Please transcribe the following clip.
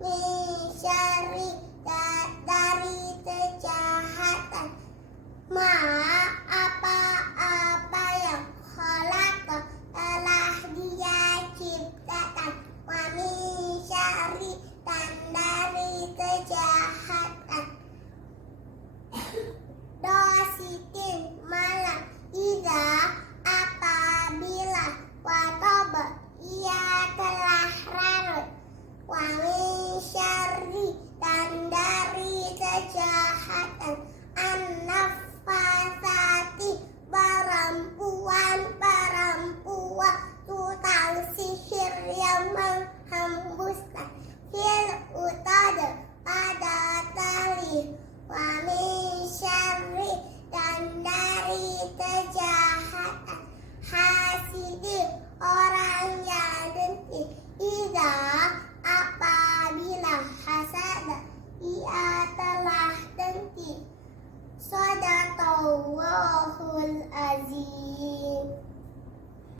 min syarri dari kejahatan ma apa yang khalaqa telah dia ciptakan wa min syarri dan dari kejahatan dositin malam ida apabila watoba ia telah larut wa min syarri dan dari kejahatan an-nafasati perempuan tukang sihir yang menghembuskan fil uqad pada tali wa min syarri dan dari kejahatan hasidin orang yang dengki ida